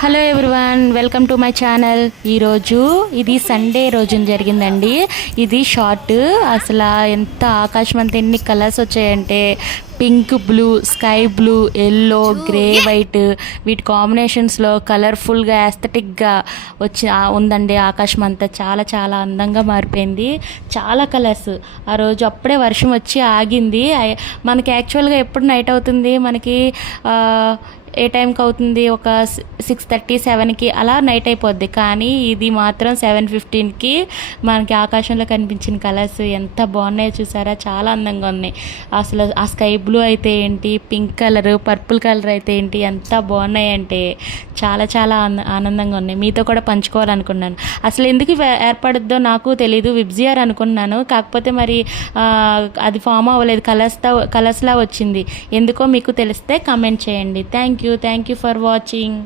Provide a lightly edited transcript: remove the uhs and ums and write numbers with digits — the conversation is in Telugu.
Hello everyone, welcome to my channel. ఈరోజు ఇది సండే రోజున జరిగిందండి. ఇది షార్ట్. అసలు ఎంత ఆకాశం అంతా ఎన్ని కలర్స్ వచ్చాయంటే pink, blue, sky blue, yellow, grey, white వీటి కాంబినేషన్స్లో కలర్ఫుల్గా యాస్థెటిక్గా ఉందండి. ఆకాశం అంతా చాలా చాలా అందంగా మారిపోయింది. చాలా కలర్స్. ఆ రోజు అప్పుడే వర్షం వచ్చి ఆగింది. మనకి యాక్చువల్గా ఎప్పుడు నైట్ అవుతుంది, మనకి ఏ టైంకి అవుతుంది, ఒక 6:30, 7కి అలా నైట్ అయిపోద్ది. కానీ ఇది మాత్రం 7:15కి మనకి ఆకాశంలో కనిపించిన కలర్స్ ఎంత బాగున్నాయో చూసారా. చాలా అందంగా ఉన్నాయి. అసలు ఆ స్కై బ్లూ అయితే ఏంటి, పింక్ కలర్, పర్పుల్ కలర్ అయితే ఏంటి, ఎంత బాగున్నాయి అంటే చాలా చాలా ఆనందంగా ఉన్నాయి. మీతో కూడా పంచుకోవాలనుకున్నాను. అసలు ఎందుకు ఏర్పడుద్దో నాకు తెలీదు. విబ్జిఆర్ అనుకున్నాను, కాకపోతే మరి అది ఫామ్ అవ్వలేదు. కలర్స్లా వచ్చింది. ఎందుకో మీకు తెలిస్తే కామెంట్ చేయండి. Thank you for watching.